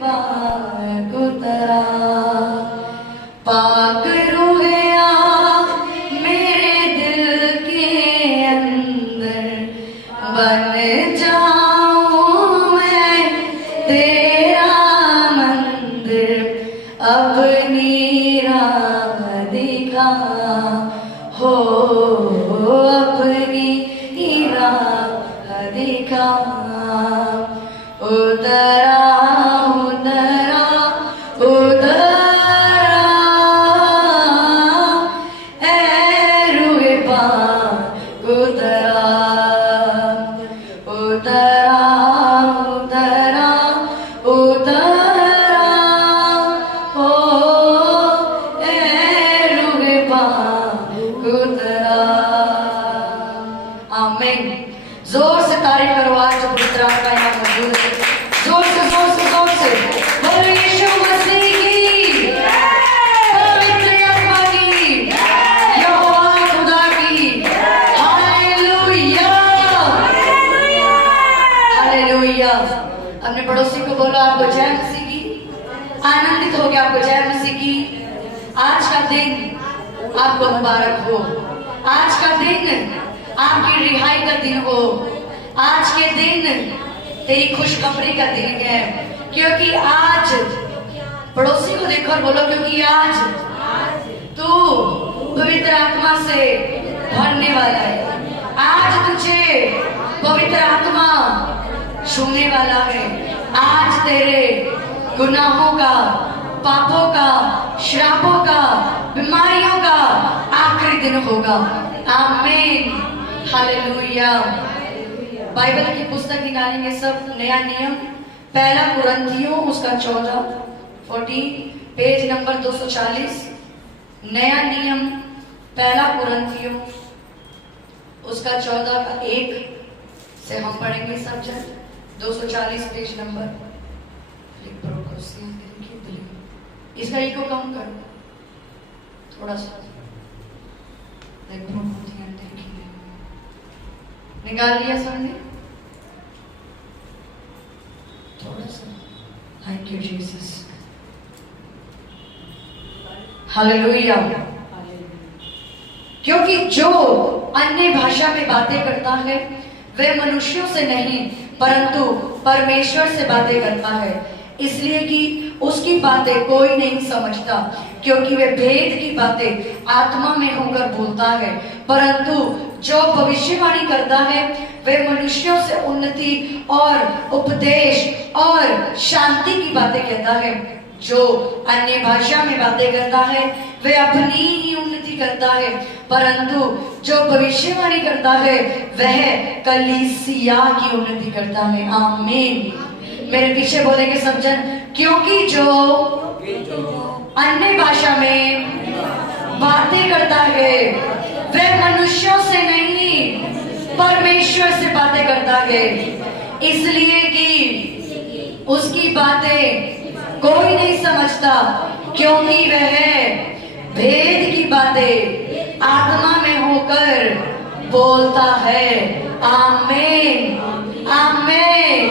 कुतरा पाक रुया मेरे दिल के अंदर, बन जाऊं मैं तेरा मंदिर, अपनी राह दिखा हो, अपनी राह दिखा। उतरा जोर से तारीफ करो आज जो पवित्र आत्मा यहाँ मौजूद है। जोर से जोर से जोर से बोलो यीशु मसीह की, पवित्र आत्मा की, यहोवा खुदा की। Hallelujah hallelujah. अपने पड़ोसी को बोलो आपको जय मसीह की। आनंदित हो गया आपको जय मसीह की। आज का दिन आपको मुबारक हो। आज का दिन आपकी रिहाई का दिन हो। आज के दिन तेरी खुशखबरी का दिन है, क्योंकि आज पड़ोसी को देखो और बोलो क्योंकि आज तू पवित्र आत्मा से भरने वाला है। आज तुझे पवित्र आत्मा छूने वाला है। आज तेरे गुनाहों का, पापों का, श्रापों का, बीमारियों का आखिरी दिन होगा। आमीन हालेलुया। बाइबल की पुस्तक निकालेंगे सब। नया नियम पहला कुरिन्थियों उसका 14 पेज नंबर 240। नया नियम पहला कुरिन्थियों उसका 14 का 1 से हम पढ़ेंगे सब जन। 240 पेज नंबर। इसका इको कम करो थोड़ा सा, निकाल लिया सबने थोड़ा सा। Thank you Jesus. हालेलुया। क्योंकि जो अन्य भाषा में बातें करता है वह मनुष्यों से नहीं परंतु परमेश्वर से बातें करता है, इसलिए कि उसकी बातें कोई नहीं समझता, क्योंकि वे भेद की बातें आत्मा में होकर बोलता है। परंतु जो भविष्यवाणी करता है वह मनुष्यों से उन्नति और उपदेश और शांति की बातें कहता है। जो अन्य भाषा में बातें करता है वह अपनी ही उन्नति करता है, परंतु जो भविष्यवाणी करता है वह कलीसिया की उन्नति करता है। आमीन। मेरे पीछे बोलेंगे सब जन। क्योंकि जो अन्य भाषा में बातें करता है वह मनुष्यों से नहीं परमेश्वर से बातें करता है, इसलिए कि उसकी बातें कोई नहीं समझता, क्योंकि वह भेद की बातें आत्मा में होकर बोलता है। आमीन आमीन।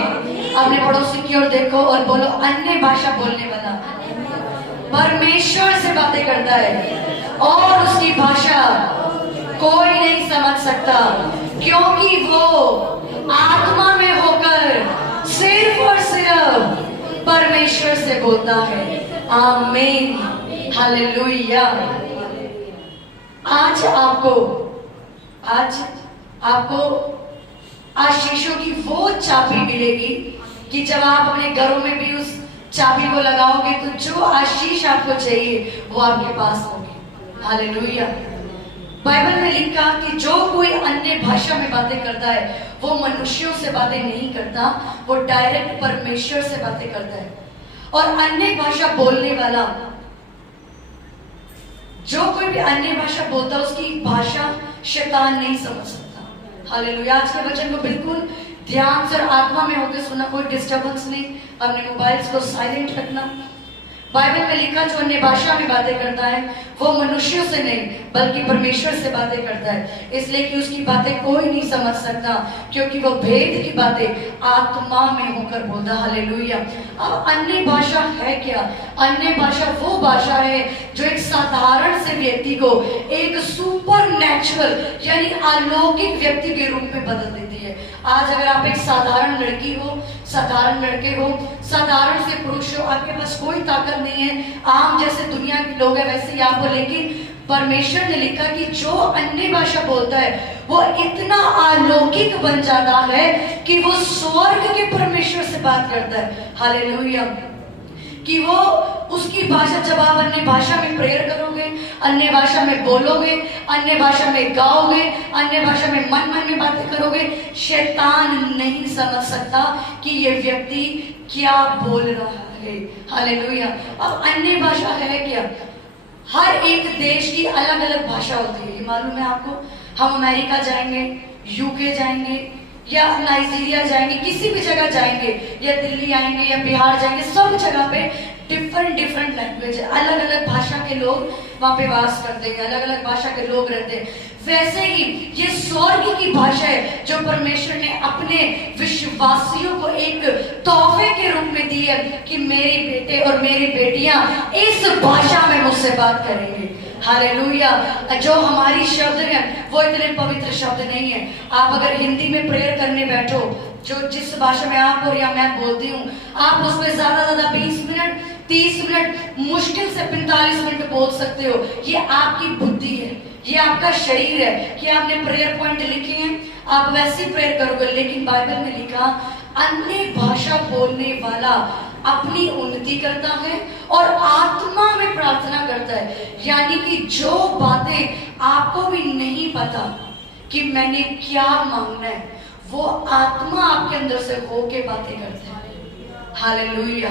अपने पड़ोसी की ओर देखो और बोलो अन्य भाषा बोलने वाला परमेश्वर से बातें करता है और उसकी भाषा कोई नहीं समझ सकता, क्योंकि वो आत्मा में होकर सिर्फ और सिर्फ परमेश्वर से बोलता है। आमीन हालेलुया। आज आपको आशीषों की वो चाबी मिलेगी कि जब आप अपने घरों में भी उस चाबी को लगाओगे तो जो आशीष आपको चाहिए वो आपके पास होगी। हालेलुया। बाइबल में लिखा कि जो कोई अन्य भाषा में बातें करता है वो मनुष्यों से बातें नहीं करता, वो डायरेक्ट परमेश्वर से बातें करता है। और अन्य भाषा बोलने वाला, जो कोई भी अन्य भाषा बोलता है उसकी भाषा शैतान नहीं समझ सकता। हालेलुया। आज के वचन को बिल्कुल ध्यान से और आत्मा में होकर सुना, कोई डिस्टर्बेंस नहीं। अपने मोबाइल्स को साइलेंट रखना। बाइबल में लिखा जो अन्य भाषा में बातें करता है वो मनुष्यों से नहीं बल्कि परमेश्वर से बातें करता है, इसलिए कि उसकी बातें कोई नहीं समझ सकता, क्योंकि वो भेद की बातें आत्मा में होकर बोलता। हालेलुया। अब अन्य भाषा है क्या? अन्य भाषा वो भाषा है जो एक साधारण से व्यक्ति को एक सुपर नेचुरल यानी अलौकिक व्यक्ति के रूप में बदल देती है। आज अगर आप एक साधारण लड़की हो, साधारण लड़के हो, साधारण से पुरुष हो, आपके पास कोई ताकत नहीं है, आम जैसे दुनिया के लोग हैं वैसे ही आप हो, लेकिन परमेश्वर ने लिखा कि जो अन्य भाषा बोलता है वो इतना अलौकिक बन जाता है कि वो स्वर्ग के परमेश्वर से बात करता है। हालेलुया। कि वो उसकी भाषा, जब आप अन्य भाषा में प्रेयर करोगे, अन्य भाषा में बोलोगे, अन्य भाषा में गाओगे, अन्य भाषा में मन मन में बातें करोगे, शैतान नहीं समझ सकता कि ये व्यक्ति क्या बोल रहा है। हालेलुया। अब अन्य भाषा है क्या? हर एक देश की अलग अलग भाषा होती है, मालूम है आपको? हम अमेरिका जाएंगे, यूके जाएंगे या नाइजीरिया जाएंगे, किसी भी जगह जाएंगे, या दिल्ली आएंगे या बिहार जाएंगे, सब जगह पे डिफरेंट लैंग्वेज है, अलग अलग भाषा के लोग वहां पे वास करते हैं, अलग अलग भाषा के लोग रहते हैं। वैसे ही ये स्वर्ग की भाषा है जो परमेश्वर ने अपने विश्वासियों को एक तोहफे के रूप में दी है कि मेरे बेटे और मेरी बेटियां इस भाषा में मुझसे बात करेंगे। हालेलुया। जो हमारी शब्द हैं वो इतने पवित्र शब्द नहीं है। आप अगर हिंदी में प्रेयर करने बैठो, जो जिस भाषा में आप और या मैं बोलती हूँ, आप उसमें ज्यादा 20 मिनट 30 मिनट मुश्किल से 45 मिनट बोल सकते हो। ये आपकी बुद्धि है, ये आपका शरीर है कि आपने प्रेयर पॉइंट लिखे हैं, आप वैसे प्रेयर करोगे। लेकिन बाइबल में लिखा अन्य भाषा बोलने वाला अपनी उन्नति करता है और आत्मा में प्रार्थना करता है। यानी कि जो बातें आपको भी नहीं पता कि मैंने क्या मांगना है, वो आत्मा आपके अंदर से होके बातें करता है। हालेलुया।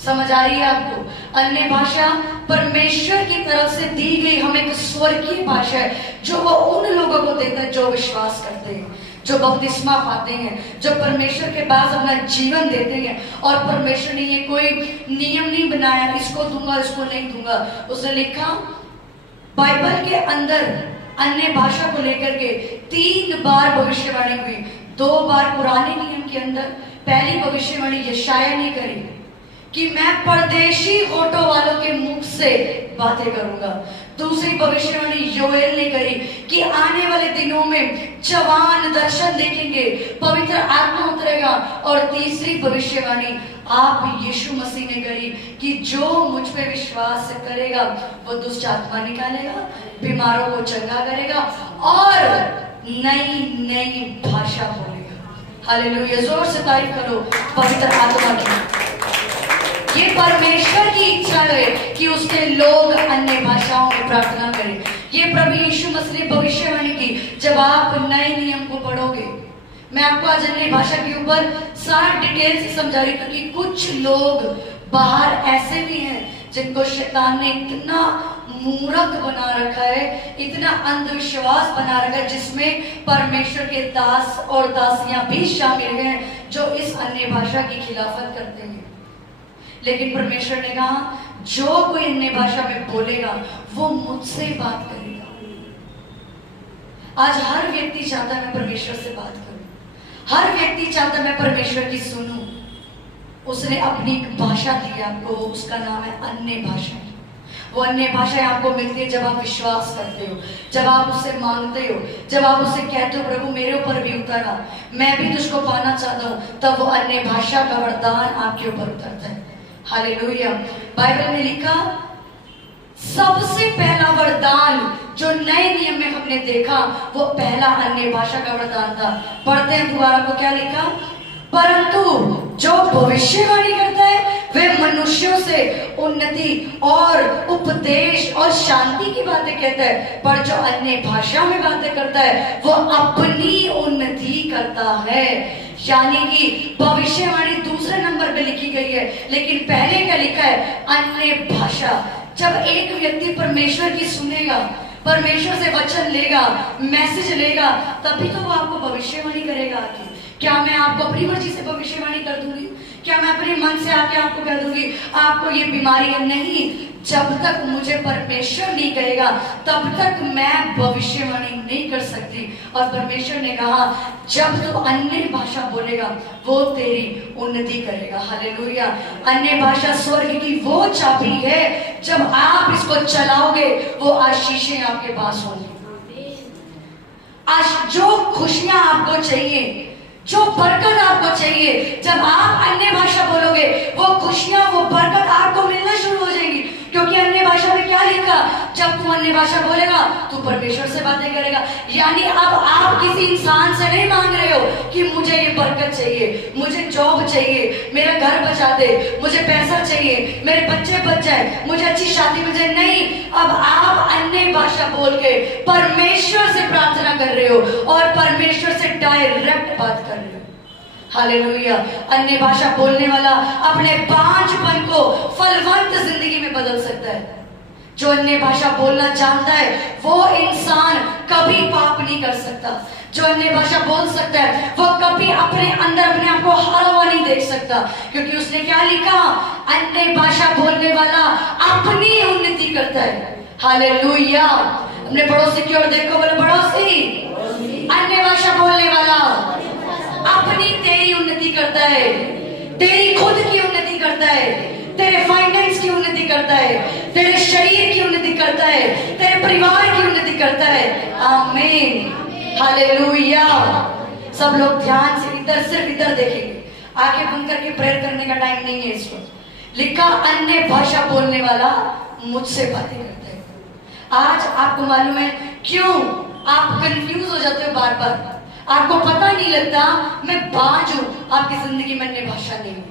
समझ आ रही है आपको? अन्य भाषा परमेश्वर की तरफ से दी गई हमें एक स्वर्गीय भाषा है जो वो उन लोगों को देता है जो विश्वास करते हैं, जो बपतिस्मा पाते हैं, जो परमेश्वर के पास अपना जीवन देते हैं। और परमेश्वर ने ये कोई नियम नहीं बनाया, इसको दूंगा इसको नहीं दूंगा। उसने लिखा बाइबल के अंदर अन्य भाषा को लेकर के 3 बार भविष्यवाणी हुई। 2 बार पुराने नियम के अंदर। पहली भविष्यवाणी यशाया ने करी कि मैं परदेशी होठों वालों के मुख से बातें करूंगा। दूसरी भविष्यवाणी योएल ने करी कि आने वाले दिनों में जवान दर्शन देखेंगे, पवित्र आत्मा उतरेगा। और तीसरी भविष्यवाणी आप यीशु मसीह ने करी कि जो मुझ पे विश्वास करेगा वो दुष्ट आत्मा निकालेगा, बीमारों को चंगा करेगा और नई भाषा बोलेगा। हालेलुया। जोर से तारीफ करो पवित्र आत्मा की। ये परमेश्वर की इच्छा है कि उसके लोग अन्य भाषाओं में प्रार्थना करें। ये प्रभु यीशु मसीह ने भविष्यवाणी की। जब आप नए नियम को पढ़ोगे, मैं आपको आज अन्य भाषा के ऊपर सारा डिटेल से समझा रही, क्योंकि कुछ लोग बाहर ऐसे भी हैं जिनको शैतान ने इतना मूर्ख बना रखा है, इतना अंधविश्वास बना रखा है, जिसमें परमेश्वर के दास और दासियां भी शामिल हैं जो इस अन्य भाषा की खिलाफत करते हैं। लेकिन परमेश्वर ने कहा जो कोई अन्य भाषा में बोलेगा वो मुझसे बात करेगा। आज हर व्यक्ति चाहता है मैं परमेश्वर से बात करूं, हर व्यक्ति चाहता है मैं परमेश्वर की सुनूं। उसने अपनी एक भाषा दी आपको, उसका नाम है अन्य भाषा। वो अन्य भाषाएं आपको मिलती है जब आप विश्वास करते हो, जब आप उससे मांगते हो, जब आप उससे कहते हो प्रभु मेरे ऊपर भी उतरा, मैं भी तुझको पाना चाहता हूं, तब वो अन्य भाषा का वरदान आपके ऊपर उतरता है। हालेलुया। बाइबल में लिखा सबसे पहला वरदान जो नए नियम में हमने देखा वो पहला अन्य भाषा का वरदान था। पढ़ते हैं दोबारा को, क्या लिखा? परंतु जो भविष्यवाणी करता है वे मनुष्यों से उन्नति और उपदेश और शांति की बातें कहता है, पर जो अन्य भाषा में बातें करता है वो अपनी उन्नति करता है। यानी कि भविष्यवाणी दूसरे नंबर पे लिखी गई है, लेकिन पहले क्या लिखा है? अन्य भाषा। जब एक व्यक्ति परमेश्वर की सुनेगा, परमेश्वर से वचन लेगा, मैसेज लेगा, तभी तो वो आपको भविष्यवाणी करेगा। क्या मैं आपको अपनी मर्जी से भविष्यवाणी कर दूंगी? क्या मैं अपने मन से आके आपको कह दूंगी आपको ये बीमारी है? नहीं, जब तक मुझे परमेश्वर नहीं कहेगा तब तक मैं भविष्यवाणी नहीं कर सकती। और परमेश्वर ने कहा जब तू अन्य भाषा बोलेगा वो तेरी उन्नति करेगा। हालेलुया। अन्य भाषा स्वर्ग की वो चाबी है, जब आप इसको चलाओगे वो आशीषें आपके पास होंगी। आज जो खुशियां आपको चाहिए, जो बरकत आपको चाहिए, जब आप अन्य भाषा बोलोगे वो खुशियां, वो बरकत आपको मिलना शुरू हो जाएंगी। क्योंकि अन्य भाषा में क्या लिखा? जब तू अन्य भाषा बोलेगा तू परमेश्वर से बातें करेगा। यानी अब आप किसी इंसान से नहीं मांग रहे हो कि मुझे ये बरकत चाहिए, मुझे जॉब चाहिए, मेरा घर बचा दे, मुझे पैसा चाहिए, मेरे बच्चे बच जाए, मुझे अच्छी शादी मिल जाए। नहीं, अब आप अन्य भाषा बोल के परमेश्वर से प्रार्थना कर रहे हो और परमेश्वर से डायरेक्ट बात कर रहे हो। हालेलुया। अन्य भाषा बोलने वाला अपने बांझपन को फलवंत जिंदगी में बदल सकता है। जो अन्य भाषा बोलना जानता है वो इंसान कभी पाप नहीं कर सकता। जो अन्य भाषा बोल सकता है वो कभी अपने अंदर अपने आप को हारा हुआ नहीं देख सकता, क्योंकि उसने क्या लिखा? अन्य भाषा बोलने वाला अपनी उन्नति करता है। हालेलुया। अपने पड़ोसी की ओर देखो, बोले पड़ोसी, अन्य भाषा बोलने वाला अपनी तेरी उन्नति करता है, तेरी खुद की उन्नति करता है, तेरे फाइनेंस की उन्नति करता है, तेरे शरीर की उन्नति करता है, तेरे परिवार की उन्नति करता है। आमीन। हालेलुया। सब लोग ध्यान से इधर, सिर्फ इधर देखेंगे। आंखें बंद करके प्रेयर करने का टाइम नहीं है इस वक्त। लिखा अन्य भाषा बोलने वाला मुझसे बातें करता है। आज आपको मालूम है क्यों आप कंफ्यूज हो जाते हो बार बार? आपको पता नहीं लगता मैं बाज हूं, आपकी जिंदगी में अन्य भाषा नहीं है।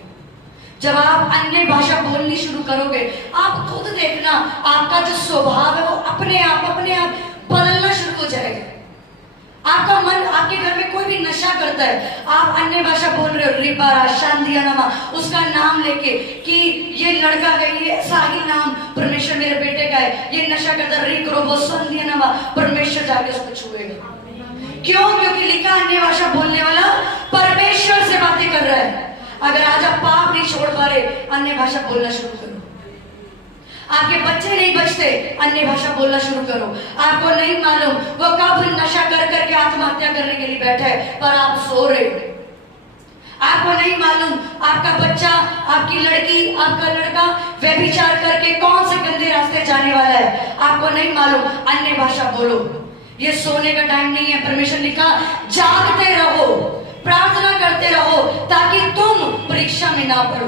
जब आप अन्य भाषा बोलनी शुरू करोगे, आप खुद देखना आपका जो स्वभाव है वो अपने आप बदलना शुरू हो जाएगा। आपका मन, आपके घर में कोई भी नशा करता है, आप अन्य भाषा बोल रहे हो, रिबारा शांतिया नामा, उसका नाम लेके कि ये लड़का है, ये साहिल नाम परमेश्वर मेरे बेटे का है, ये नशा करता है, रिक रोबो संधिया नामा, परमेश्वर जाके उसको छुएगा। क्यों? क्योंकि लिखा अन्य भाषा बोलने वाला परमेश्वर से बातें कर रहा है। अगर आज आप पाप नहीं छोड़ पा रहे, अन्य भाषा बोलना शुरू करो। आपके बच्चे नहीं बचते, अन्य भाषा बोलना शुरू करो। आपको नहीं मालूम वो कब नशा कर करके आत्महत्या करने के लिए बैठा है, पर आप सो रहे हो। आपको नहीं मालूम आपका बच्चा, आपकी लड़की, आपका लड़का व्यभिचार करके कौन से गंदे रास्ते जाने वाला है। आपको नहीं मालूम, अन्य भाषा बोलो। ये सोने का टाइम नहीं है। परमेश्वर लिखा जागते रहो, प्रार्थना करते रहो ताकि तुम परीक्षा में ना पड़ो।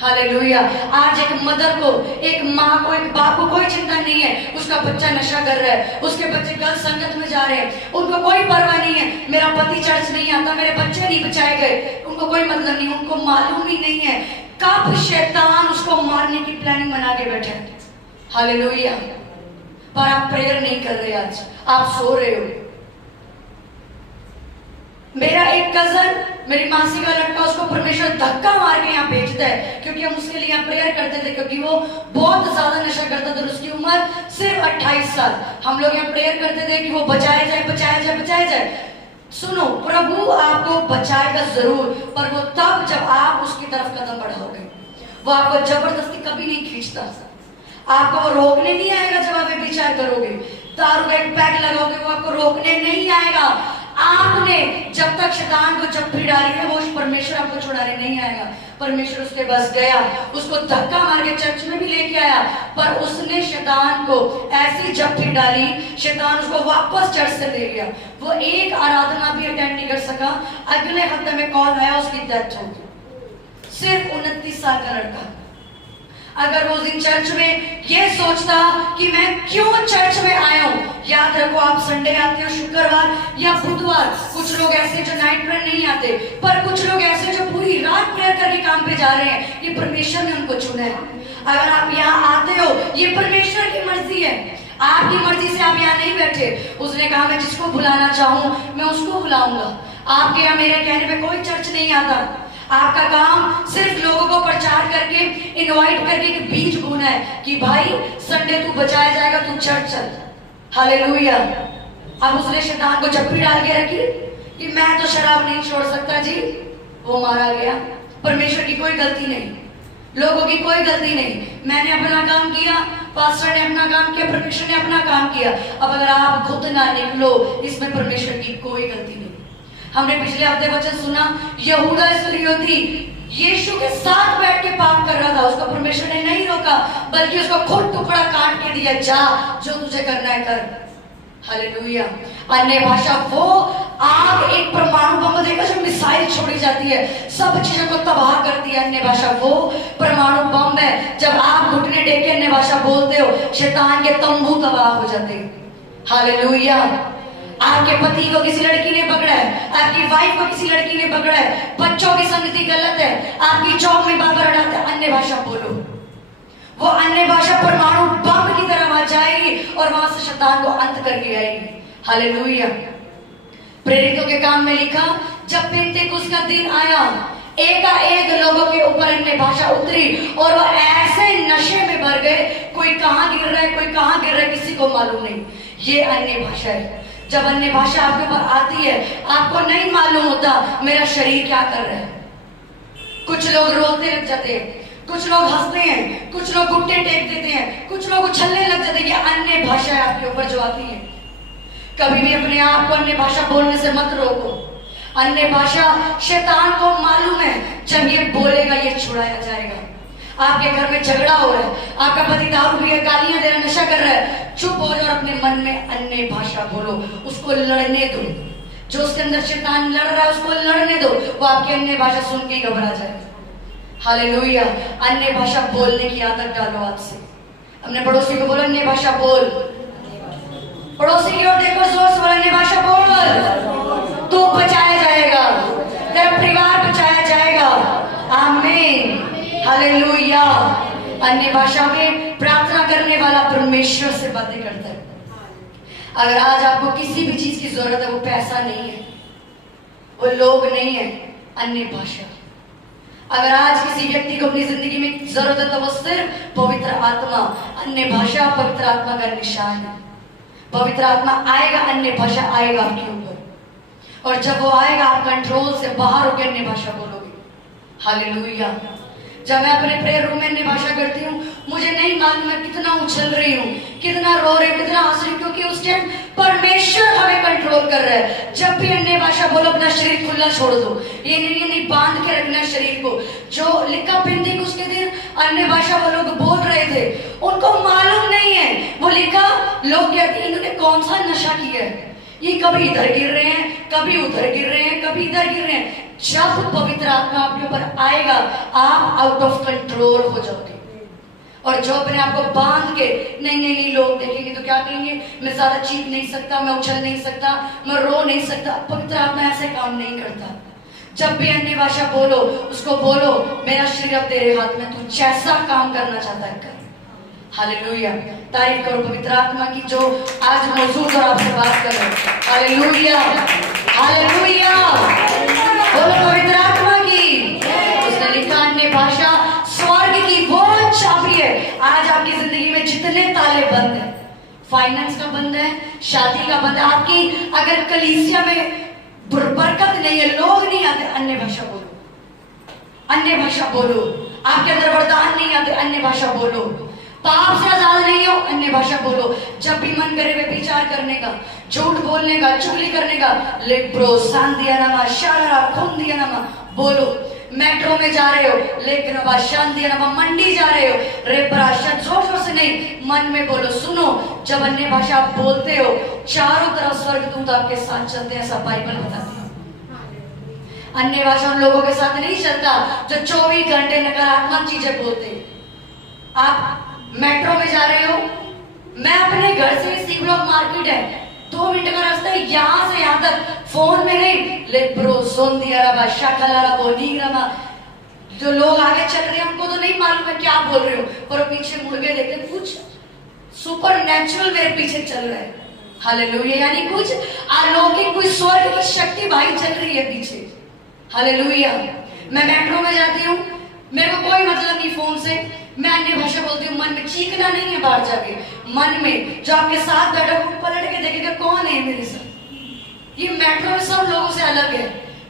हालेलुया। आज एक मदर को, एक माँ को, एक बाप को कोई चिंता नहीं है उसका बच्चा नशा कर रहा है, उसके बच्चे गलत संगत में जा रहे हैं, उनको कोई परवाह नहीं है मेरा पति चर्च नहीं आता, मेरे बच्चे नहीं बचाए गए, उनको कोई मतलब नहीं। उनको मालूम ही नहीं है कब शैतान उसको मारने की प्लानिंग बना के बैठा है। हालेलुया। पर आप प्रेयर नहीं कर रहे, आज आप सो रहे हो। मेरा एक कजन, मेरी मासी का लड़का, उसको परमेश्वर धक्का मार के यहाँ भेजता है क्योंकि हम उसके लिए यहाँ प्रेयर करते थे, क्योंकि वो बहुत ज्यादा नशा करता था। उसकी उम्र सिर्फ 28 साल। हम लोग यहाँ प्रेयर करते थे कि वो बचाया जाए, बचाया जाए, बचाया जाए। सुनो, प्रभु आपको बचाएगा जरूर, पर वो तब जब आप उसकी तरफ कदम बढ़ाओगे। वो आपको जबरदस्ती कभी नहीं खींचता। आपको वो रोकने नहीं आएगा जब आप व्यभिचार करोगे, दारू का एक पैक लगाओगे, वो आपको रोकने नहीं आएगा। आपने जब तक शैतान को जप्फी डाली है, वो परमेश्वर आपको छुड़ाने नहीं आएगा। परमेश्वर उसके बस गया, उसको धक्का मार के चर्च में भी लेके आया, पर उसने शैतान को ऐसी जप्फी डाली, शैतान उसको वापस चर्च से ले गया। वो एक आराधना भी अटेंड नहीं कर सका। अगले हफ्ते में कॉल आया, उसकी डेथ हो गई। सिर्फ 29 साल का लड़का। अगर वो दिन चर्च में ये सोचता कि मैं क्यों चर्च में आया हूं, याद रखो आप संडे आते हो, शुक्रवार या बुधवार। कुछ लोग ऐसे जो नाइट प्रेयर नहीं आते, पर कुछ लोग ऐसे जो पूरी रात प्रेयर करके काम पे जा रहे हैं। ये परमेश्वर ने उनको चुना है। अगर आप यहाँ आते हो, ये परमेश्वर की मर्जी है, आपकी मर्जी से आप यहाँ नहीं बैठे। उसने कहा मैं जिसको बुलाना चाहूं मैं उसको बुलाऊंगा। आपके यहाँ मेरे कहने पे कोई चर्च नहीं आता। आपका काम सिर्फ लोगों को प्रचार करके, इनवाइट करके एक बीज बोना है कि भाई संडे तू बचाया जाएगा, तू चर्च चल। हालेलुया। अब उसने शैतान को जप्पी डाल के रखी कि मैं तो शराब नहीं छोड़ सकता जी। वो मारा गया। परमेश्वर की कोई गलती नहीं, लोगों की कोई गलती नहीं। मैंने अपना काम किया, पास्टर ने अपना काम किया, परमेश्वर ने अपना काम किया। अब अगर आप खुद ना निकलो, इसमें परमेश्वर की कोई गलती नहीं। हमने पिछले हफ्ते वचन सुना, यहूदा इस्करियोती यीशु के साथ बैठ के पाप कर रहा था, उसको परमेश्वर ने नहीं रोका, बल्कि उसको खुद टुकड़ा काट के दिया, जा जो तुझे करना है कर। हालेलुया। अन्य भाषा वो आग, एक परमाणु बम देखा जो मिसाइल छोड़ी जाती है, सब चीजों को तबाह करती है। अन्य भाषा वो परमाणु बम है, जब आप घुटने टेक के अन्य भाषा बोलते हो, शैतान के तंबू तबाह हो जाते हैं। हालेलुया। आपके पति को किसी लड़की ने पकड़ा है, आपकी वाइफ को किसी लड़की ने पकड़ा है, बच्चों की संगति गलत है, आपकी जॉब में बाबा रड़ाते हैं, अन्य भाषा बोलो। वो अन्य भाषा परमाणु बम की तरह वहां जाएगी और वहां से शैतान को अंत करके आएगी। हालेलुया। प्रेरितों के काम में लिखा, जब पेंतेकुस्त का दिन आया, एकाएक लोगों के ऊपर अन्य भाषा उतरी और वो ऐसे नशे में भर गए, कोई कहां गिर रहा है, कोई कहां गिर रहा है, किसी को मालूम नहीं। ये अन्य भाषा है। जब अन्य भाषा आपके ऊपर आती है, आपको नहीं मालूम होता मेरा शरीर क्या कर रहा है। कुछ लोग रोते लग जाते हैं, कुछ लोग हंसते हैं, कुछ लोग घुटने टेक देते हैं, कुछ लोग उछलने लग जाते हैं। ये अन्य भाषा है आपके ऊपर जो आती है। कभी भी अपने आप को अन्य भाषा बोलने से मत रोको। अन्य भाषा शैतान को मालूम है, जब ये बोलेगा ये छुड़ाया जाएगा। आपके घर में झगड़ा हो रहा है, आपका पति दारू पी है, गालियां दे रहा है, नशा कर रहा है, चुप हो जाओ और अपने मन में अन्य भाषा बोलो, उसको लड़ने दो। जो उसके अंदर शैतान लड़ रहा है उसको लड़ने दो, वो आपकी अन्य भाषा सुन के घबरा जाएगा। हालेलुया। अन्य भाषा बोलने की आदत डालो आज से। अपने पड़ोसी को बोलो अन्य भाषा बोल। पड़ोसी की ओर देखो, जोर से बोलो अन्य भाषा बोल। तू बचाया जाएगा, तेरा परिवार बचाया जाएगा। आमीन। हालेलुया। अन्य भाषा में प्रार्थना करने वाला परमेश्वर से बातें करता है। अगर आज आपको किसी भी चीज की जरूरत है, वो पैसा नहीं है, वो लोग नहीं है, अन्य भाषा। अगर आज किसी व्यक्ति को अपनी जिंदगी में जरूरत है, तो वो सिर्फ पवित्र आत्मा। अन्य भाषा पवित्र आत्मा का निशान है। पवित्र आत्मा आएगा, अन्य भाषा आएगा आपके ऊपर, और जब वो आएगा आप कंट्रोल से बाहर होकर अन्य भाषा बोलोगे। हालेलुया। जब मैं अपने प्रेयर रूम में अन्य भाषा करती हूँ, मुझे नहीं मालूम मैं कितना उछल रही हूँ, कितना रो रही हूँ, कितना हंस रही हूँ, क्योंकि उस टाइम परमेश्वर हमें कंट्रोल कर रहा है। जब भी अन्य भाषा बोलो, अपना शरीर खुला छोड़ दो। ये नहीं बांध के रखना शरीर को। जो लिखा पेंतेकुस्त के दिन अन्य भाषा वो लोग बोल रहे थे, उनको मालूम नहीं है। वो लिखा, लोग कहते हैं इन्होंने कौन सा नशा किया है, ये कभी इधर गिर रहे हैं, कभी उधर गिर रहे हैं, कभी इधर गिर रहे हैं। जब पवित्र आत्मा आपके ऊपर आएगा, आप आउट ऑफ कंट्रोल हो जाओगे। और जो अपने आप को बांध के नहीं लोग देखेंगे तो क्या कहेंगे, मैं ज्यादा चीख नहीं सकता, मैं उछल नहीं सकता, मैं रो नहीं सकता। पवित्र आत्मा ऐसे काम नहीं करता। जब भी अन्य भाषा बोलो, उसको बोलो मेरा शरीर अब तेरे हाथ में, तू जैसा काम करना चाहता है कर। हालेलुया। तारीफ करो पवित्र आत्मा की जो आज मौजूद और आपसे बात कर रहे हैं। हालेलुया। हालेलुया। बोलो पवित्र आत्मा की। उसने लिखा, अन्य भाषा स्वर्ग की वो चाबी है। आज आपकी जिंदगी में जितने ताले बंद है, फाइनेंस का बंद है, शादी का बंद है, आपकी अगर कलीसिया में बरकत नहीं है, लोग नहीं आते, अन्य भाषा बोलो। अन्य भाषा बोलो। आपके अंदर वरदान नहीं आते, अन्य भाषा बोलो। पाप से आजाद नहीं हो, अन्य भाषा बोलो। जब भी मन करे व्यभिचार करने का, झूठ बोलने का, चुगली करने का, लेब्रो सांदियानामा शारा खुंदियानामा बोलो। मेट्रो में जा रहे हो, लेकिन शांतियानामा, मंडी जा रहे हो, रेपराशा, जोर जोर से नहीं, मन में बोलो। सुनो, जब अन्य भाषा आप बोलते हो, चारों तरफ स्वर्गदूत आपके साथ चलते हैं, ऐसा बाइबल बताती है। अन्य भाषा उन लोगों के साथ नहीं चलता जो 24 घंटे नकारात्मक चीजें बोलते। आप मेट्रो में जा रहे हो, मैं अपने घर से सी ब्लॉक मार्केट है, 2 मिनट का रास्ता है, यहाँ से यहाँ तक, फोन में नहीं, लेब्रो सोंदियाराबा शाखलाराबो नीग्रामा। जो लोग आगे चल रहे हैं उनको तो नहीं मालूम है क्या बोल रहे हो, पर पीछे मुड़ के देखते कुछ सुपर नेचुरल मेरे पीछे चल रहा है। हालेलुया। यानी कुछ अलौकिक, कोई स्वर्ग की शक्ति भाई चल रही है पीछे। हालेलुया। मैं मेट्रो में जाती हूँ, मेरे को कोई मतलब नहीं फोन से, मैं अन्य भाषा बोलती हूँ। मन में चीखना नहीं है बाहर जाके, मन में जो आपके साथ बैठा वो पलट के देखेगा कौन है मेरे साथ। ये मेट्रो में सब लोगों से अलग है,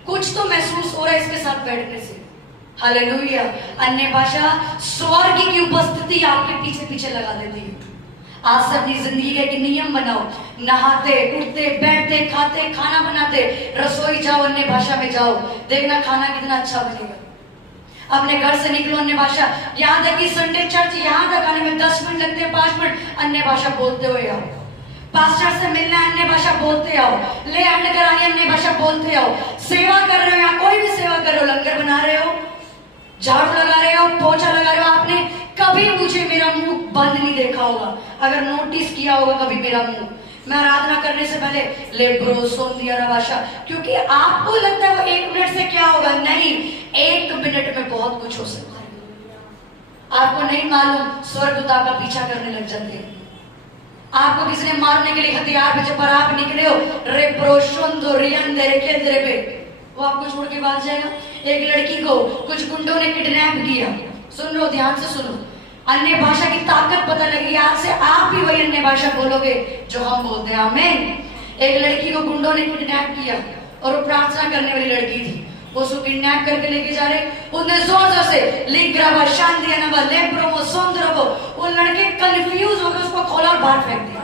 कुछ तो महसूस हो रहा है इसके साथ बैठने से। हालेलुया। अन्य भाषा स्वर्ग की उपस्थिति आपके पीछे पीछे लगा देती है। आज से अपनी जिंदगी का एक नियम बनाओ, नहाते उठते बैठते खाते खाना बनाते रसोई जाओ, अन्य भाषा में जाओ, देखना खाना कितना अच्छा बनेगा। अपने घर से निकलो, अन्य भाषा, यहाँ तक कि संडे चर्च यहाँ तक आने में 10 मिनट लगते हैं, 5 मिनट अन्य भाषा बोलते हुए आओ। पास्टर से मिलना है, अन्य भाषा बोलते आओ। ले अंड करानी, अन्य भाषा बोलते आओ। सेवा कर रहे हो, या कोई भी सेवा कर रहे हो, लंगर बना रहे हो, झाड़ू लगा रहे हो, पोछा लगा रहे हो, आपने कभी मुझे मेरा मुंह बंद नहीं देखा होगा। अगर नोटिस किया होगा कभी मेरा मुंह, मैं आराधना करने से पहले लेब्रो सोंदिया भाषा, क्योंकि आपको लगता है वो 1 मिनट से क्या होगा, नहीं, 1 मिनट में बहुत कुछ हो सकता है। आपको नहीं मालूम, स्वर्गदूता का पीछा करने लग जाते हैं। आपको किसी ने मारने के लिए हथियार भेजे, पर आप निकले हो रेप्रोशोंदो रियंदे रेकेंद्रे पे, वो आपको छोड़ के भाग जाएगा। एक लड़की को कुछ गुंडों ने किडनैप किया, सुन लो, ध्यान से सुनो, अन्य भाषा की ताकत पता लगी। आज से आप भी वही अन्य भाषा बोलोगे जो हम बोलते हैं। आमीन। एक लड़की को गुंडों ने किडनैप किया और वो प्रार्थना करने वाली लड़की थी, उसको किडनैप करके लेके जा रहे, उसने जोर जोर से लिग्रावा शांति अनवा लेप्रोमो सोंद्रवो, वो लड़के कंफ्यूज हो गए, उसको खोला और बाहर फेंक दिया।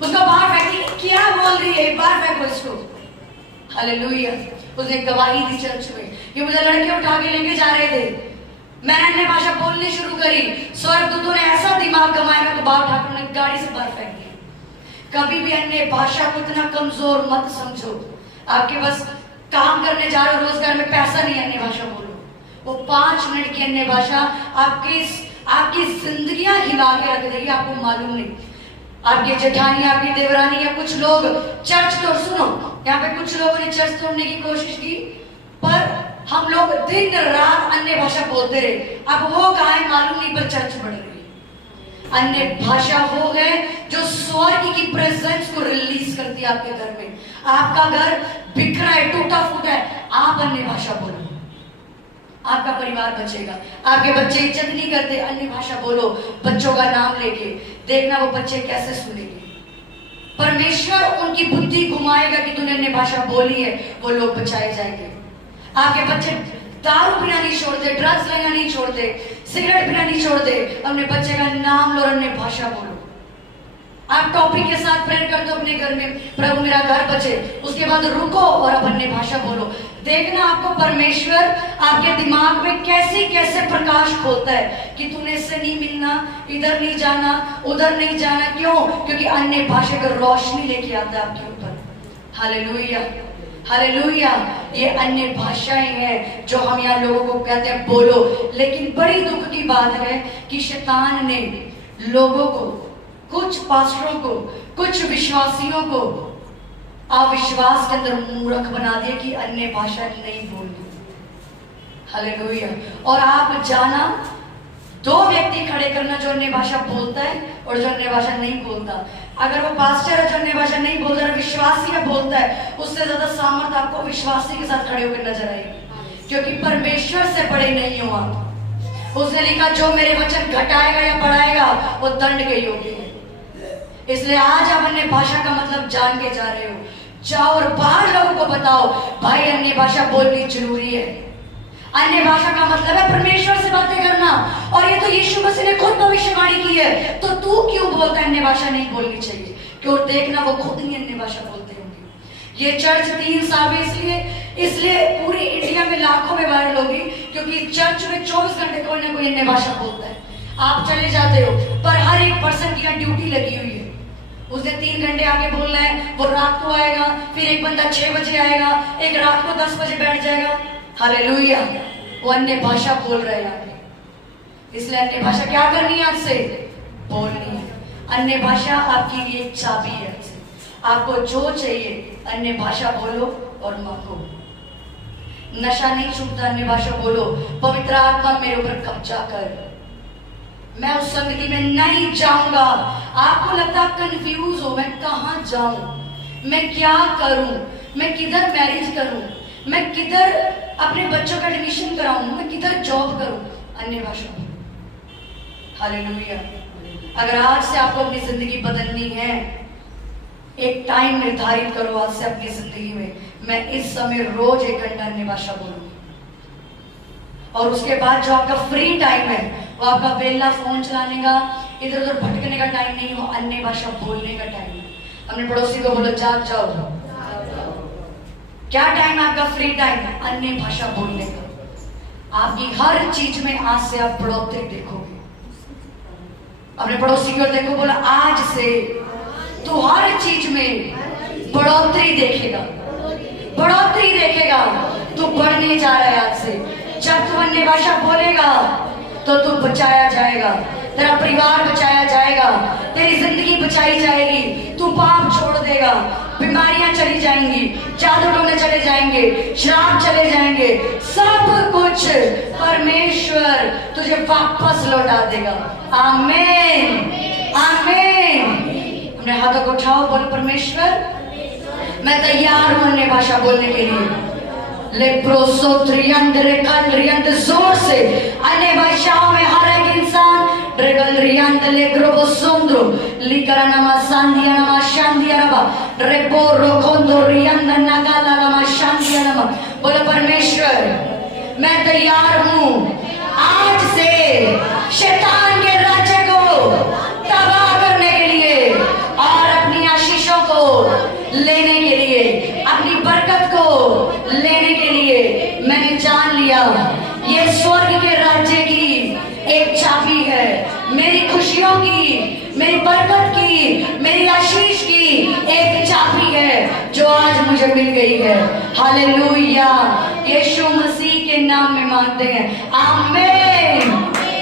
उसको बाहर फेंक दिया, क्या बोल रही है, बाहर फेंको इसको। हालेलुया। उसने गवाही दी चर्च में, ये मुझे लड़के उठा के लेके जा रहे थे, मैंने अन्य भाषा बोलनी शुरू करी, स्वर्गदूतों ने ऐसा दिमाग कमाया, मैं तो बाहर ठाकुर ने गाड़ी से बाहर फेंक दिया। कभी भी अन्य भाषा को इतना कमजोर मत समझो। आपके बस काम करने जा रहे हो, रोजगार में पैसा नहीं है, अन्य भाषा बोलो। वो 5 मिनट की अन्य भाषा आपकी जिंदगियां हिला के रख देगी, आपको मालूम नहीं। आपकी जेठानी, आपकी देवरानी या कुछ लोग चर्च तोड़, सुनो, यहाँ पे कुछ लोगों ने चर्च तोड़ने की कोशिश की, पर हम लोग दिन रात अन्य भाषा बोलते रहे। अब वो कहाँ है मालूम नहीं, पर चर्च बढ़ रही है। अन्य भाषा वो है जो स्वर्ग की प्रेजेंस को रिलीज करती है आपके घर में। आपका घर बिखरा है, टूटा फूटा है, आप अन्य भाषा बोलो, आपका परिवार बचेगा। आपके बच्चे इज्जत नहीं करते, अन्य भाषा बोलो, बच्चों का नाम लेके, देखना वो बच्चे कैसे सुनेंगे। परमेश्वर उनकी बुद्धि घुमाएगा कि तूने अन्य भाषा बोली है, वो लोग बचाए जाएंगे। आपके बच्चे दारू पीना नहीं छोड़ते, ड्रग्स लेना नहीं छोड़ते, सिगरेट पीना नहीं छोड़ते, अपने बच्चे का नाम लो, अन्य भाषा बोलो। आप टॉपी के साथ प्रेयर करते हो अपने घर में, प्रभु मेरा घर बचे, उसके बाद रुको और अब अन्य भाषा बोलो। देखना आपको परमेश्वर आपके दिमाग में कैसे कैसे प्रकाश खोलता है कि तूने इससे नहीं मिलना, इधर नहीं जाना, उधर नहीं जाना। क्यों? क्योंकि अन्य भाषा का रोशनी लेके आता है आपके ऊपर। Hallelujah, hallelujah. ये अन्य भाषाएं हैं जो हम यहाँ लोगों को कहते हैं बोलो। लेकिन बड़ी दुख की बात है कि शैतान ने लोगों को, कुछ पास्टरों को, कुछ विश्वासियों को अविश्वास के अंदर मूर्ख बना दिया कि अन्य भाषा नहीं बोलनी। हालेलुया। और आप जाना, 2 व्यक्ति खड़े करना जो अन्य भाषा बोलता है और जो अन्य भाषा नहीं बोलता। अगर वो पास्टर है जो अन्य भाषा नहीं बोलता और विश्वासी है बोलता है, उससे ज्यादा सामर्थ आपको विश्वासी के साथ खड़े होकर नजर आएगी, क्योंकि परमेश्वर से बड़े नहीं हो आप। उसने लिखा जो मेरे वचन घटाएगा या बढ़ाएगा वो दंड के योग्य है। इसलिए आज आप अन्य भाषा का मतलब जान के जा रहे हो, जाओ और बाहर लोगों को बताओ भाई अन्य भाषा बोलनी जरूरी है। अन्य भाषा का मतलब है परमेश्वर से बातें करना, और ये तो यीशु मसीह ने खुद भविष्यवाणी की है। तो तू क्यों बोलता है अन्य भाषा नहीं बोलनी चाहिए? क्यों? देखना वो खुद नहीं अन्य भाषा बोलते होंगे। ये चर्च 3 साल में इसलिए पूरी इंडिया में लाखों में वायरल होगी, क्योंकि चर्च में 24 घंटे कोई ना कोई अन्य भाषा बोलता है। आप चले जाते हो, पर हर एक पर्सन की ड्यूटी लगी हुई है। उसने 3 घंटे आके बोलना है, वो रात को आएगा, फिर एक बंदा 6 बजे आएगा, एक रात को 10 बजे बैठ जाएगा। हालेलुया। वो अन्य भाषा बोल रहे हैं। इसलिए अन्य भाषा क्या करनी है? आपसे बोलनी है। अन्य भाषा आपके लिए एक चाबी है। आपको जो चाहिए अन्य भाषा बोलो और मांगो। नशा नहीं छूटता, अन्य भाषा बोलो। पवित्र आत्मा मेरे ऊपर कब्जा कर, मैं उस संगति में नहीं जाऊंगा। आपको लगता है कंफ्यूज हो, मैं कहां जाऊं, मैं क्या करूं, मैं किधर मैरिज करूं, मैं किधर अपने बच्चों का एडमिशन कराऊं, मैं किधर जॉब करूं? अन्य भाषा। हालेलुया। अगर आज से आपको अपनी जिंदगी बदलनी है, एक टाइम निर्धारित करो आज से अपनी जिंदगी में, मैं इस समय रोज 1 घंटा अन्य भाषा बोलूंगी। और उसके बाद जो आपका फ्री टाइम है वो आपका वेला फोन चलाने का, इधर उधर भटकने का टाइम नहीं, वो अन्य भाषा बोलने का टाइम है। अपने पड़ोसी को बोलो जाग जाओ। क्या टाइम है आपका? फ्री टाइम है अन्य भाषा बोलने का। आपकी हर चीज में आज से आप बढ़ोतरी देखोगे। अपने पड़ोसी की ओर देखो, बोला आज से तू हर चीज में बढ़ोतरी देखेगा, बढ़ोतरी देखेगा। तू बढ़ने जा रहा है आज से। जब तू अन्य भाषा बोलेगा तो तू बचाया जाएगा, तेरा परिवार बचाया जाएगा, तेरी जिंदगी बचाई जाएगी, तू पाप छोड़ देगा, बीमारियां चली जाएंगी, जादू टोने चले जाएंगे, श्राप चले जाएंगे, सब कुछ परमेश्वर तुझे वापस लौटा देगा। आमीन, आमीन। अपने हाथों को उठाओ, बोल परमेश्वर मैं तैयार हूं अन्य भाषा बोलने के लिए। जोर से अन्य भाषाओं में हर एक इंसान बोलो परमेश्वर मैं तैयार हूं आज से शैतान के राज्य को तबाह करने के लिए और अपनी आशीषों को लेने के लिए, अपनी बरकत को लेने के लिए। मैंने जान लिया ये स्वर्ग के राज्य की एक चाबी है, मेरी खुशियों की, मेरी बरकत की, मेरी आशीष की एक चाबी है जो आज मुझे मिल गई है। हालेलुया। यीशु मसीह के नाम में मांगते हैं, आमीन।